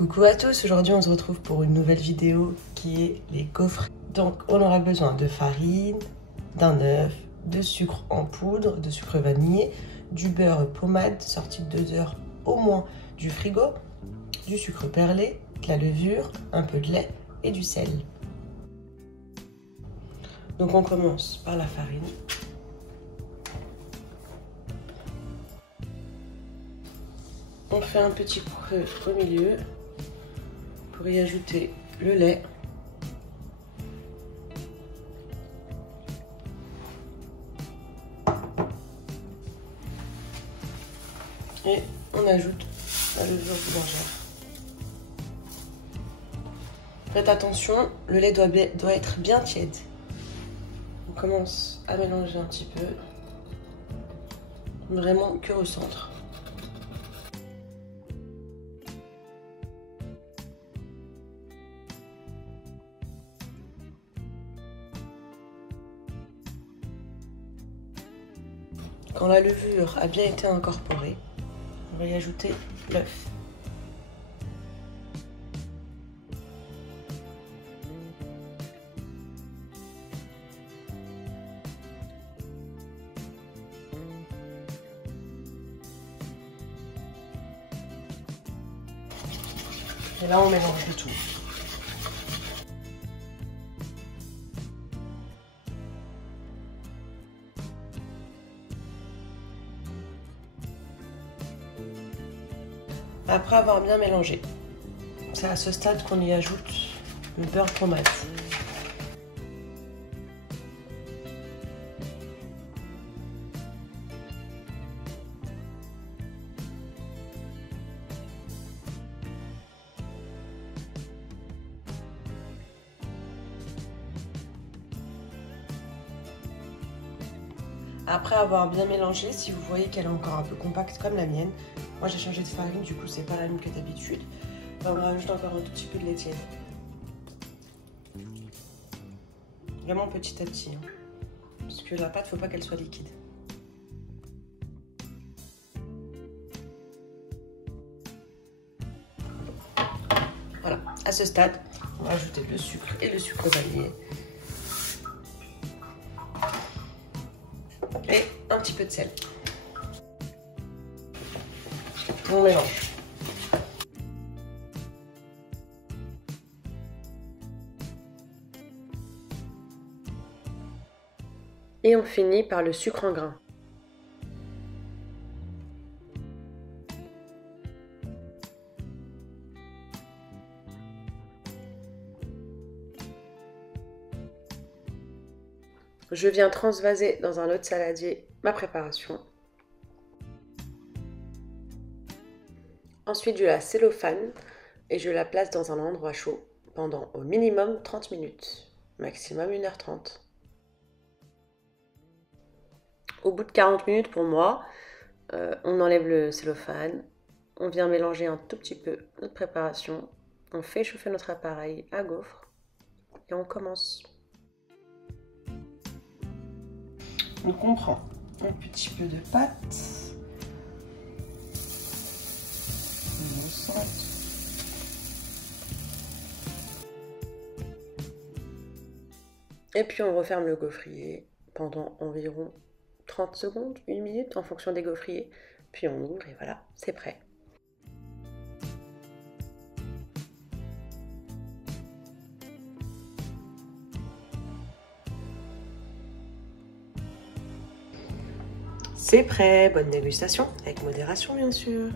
Coucou à tous, aujourd'hui on se retrouve pour une nouvelle vidéo qui est les gaufres. Donc on aura besoin de farine, d'un œuf, de sucre en poudre, de sucre vanillé, du beurre pommade sorti de 2 heures au moins du frigo, du sucre perlé, de la levure, un peu de lait et du sel. Donc on commence par la farine. On fait un petit creux au milieu pour y ajouter le lait. Et on ajoute la levure boulangère. Faites attention, le lait doit être bien tiède. On commence à mélanger un petit peu, vraiment que au centre. Quand la levure a bien été incorporée, on va y ajouter l'œuf. Et là, on mélange le tout. Après avoir bien mélangé, c'est à ce stade qu'on y ajoute le beurre pommade. Après avoir bien mélangé, si vous voyez qu'elle est encore un peu compacte comme la mienne, moi j'ai changé de farine, du coup c'est pas la même que d'habitude, on rajoute encore un tout petit peu de lait tiède. Vraiment petit à petit, hein, parce que la pâte, faut pas qu'elle soit liquide. Voilà, à ce stade, on va ajouter le sucre et le sucre vanillé. Et un petit peu de sel. On mélange. Et on finit par le sucre en grains. Je viens transvaser dans un autre saladier ma préparation. Ensuite, je la cellophane et je la place dans un endroit chaud pendant au minimum 30 minutes, maximum 1h30. Au bout de 40 minutes pour moi, on enlève le cellophane, on vient mélanger un tout petit peu notre préparation, on fait chauffer notre appareil à gaufres et on commence. Donc on prend un petit peu de pâte, on centre. Et puis on referme le gaufrier pendant environ 30 secondes, 1 minute en fonction des gaufriers. Puis on ouvre et voilà, c'est prêt. C'est prêt, bonne dégustation, avec modération bien sûr.